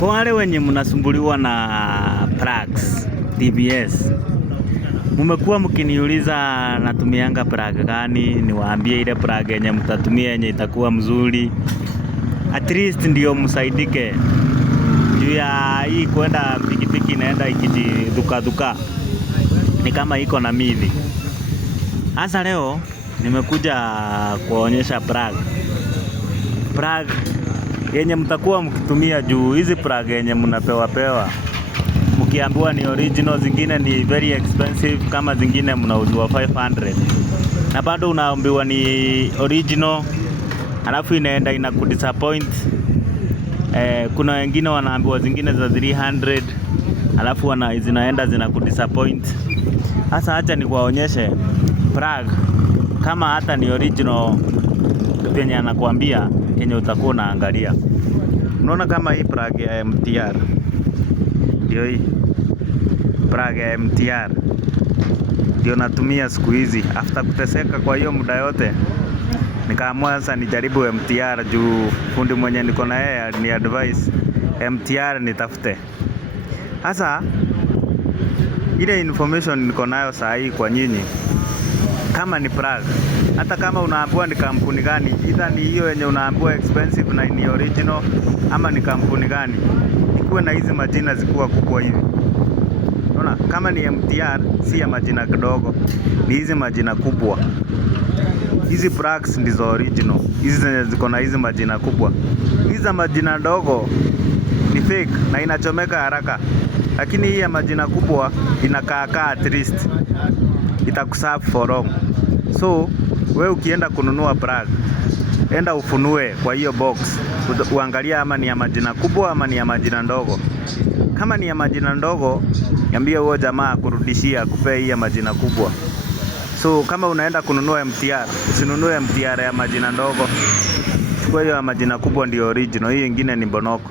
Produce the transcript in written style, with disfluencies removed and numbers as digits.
Kwa wale wenye mnasumbuliwa na plugs TBS, mumekuwa mkiniuliza natumianga plug gani, niwaambie ile plug yenye mtatumia yenye itakuwa mzuri. At least ndio msaidike. Juu ya hii kwenda pikipiki inaenda ikijidhuka ni kama iko na mivi. Hasa leo nimekuja kuonyesha plug yenye mtakuwa mkitumia, juu hizi plug yenye mnapewa mkiambiwa ni original, zingine ni very expensive, kama zingine mnauzwa 500 na bado unaambiwa ni original, alafu inaenda inakudisappoint. Kuna wengine wanaambiwa zingine za 300 alafu zinaenda zinakudisappoint. Sasa acha nikuwaonyeshe plug kama hata ni original penye anakuambia kenye utakuwa unaangalia. Unaona kama hii plug ya MTR, ndio hii plug ya MTR ndio natumia siku hizi. After kuteseka kwa hiyo muda yote, nikaamua sasa nijaribu MTR, juu fundi mwenye niko na yeye ni advice MTR nitafute. Sasa ile information niko nayo saa hii kwa nyinyi, kama ni plug, hata kama unaambiwa ni kampuni gani, either ni hiyo yenye unaambiwa expensive na ni original, ama ni kampuni gani, ikuwe na hizi majina zikuwa kubwa hivi. Unaona kama ni MTR, si ya majina kidogo, ni hizi majina kubwa. Hizi plugs ndizo original, hizi zenye ziko na hizi majina kubwa. Hizi majina ndogo ni fake na inachomeka haraka, lakini hii ya majina kubwa inakaa at least itakuserve for long. So we ukienda kununua plug, enda ufunue kwa hiyo box, uangalia ama ni ya majina kubwa ama ni ya majina ndogo. Kama ni ya majina ndogo, niambie huyo jamaa kurudishia kupe hii ya majina kubwa. So kama unaenda kununua MTR, usinunue MTR ya majina ndogo, chukua hiyo ya majina kubwa, ndio original. Hii nyingine ni bonoko.